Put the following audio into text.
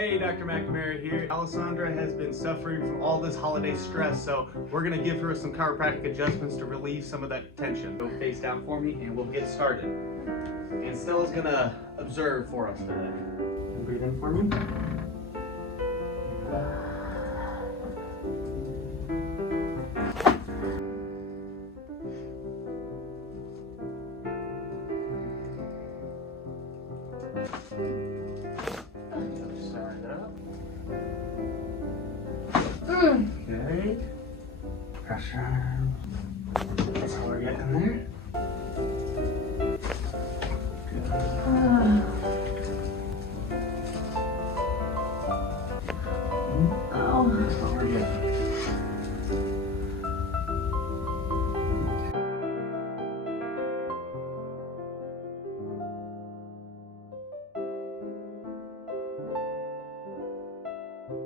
Hey, Dr. McNamara here. Alessandra has been suffering from all this holiday stress, so we're gonna give her some chiropractic adjustments to relieve some of that tension. Go face down for me and we'll get started. And Stella's gonna observe for us today. Breathe in for me. Start up. Okay. Pressure. That's how we're getting there. Good. Oh. That's what we're getting.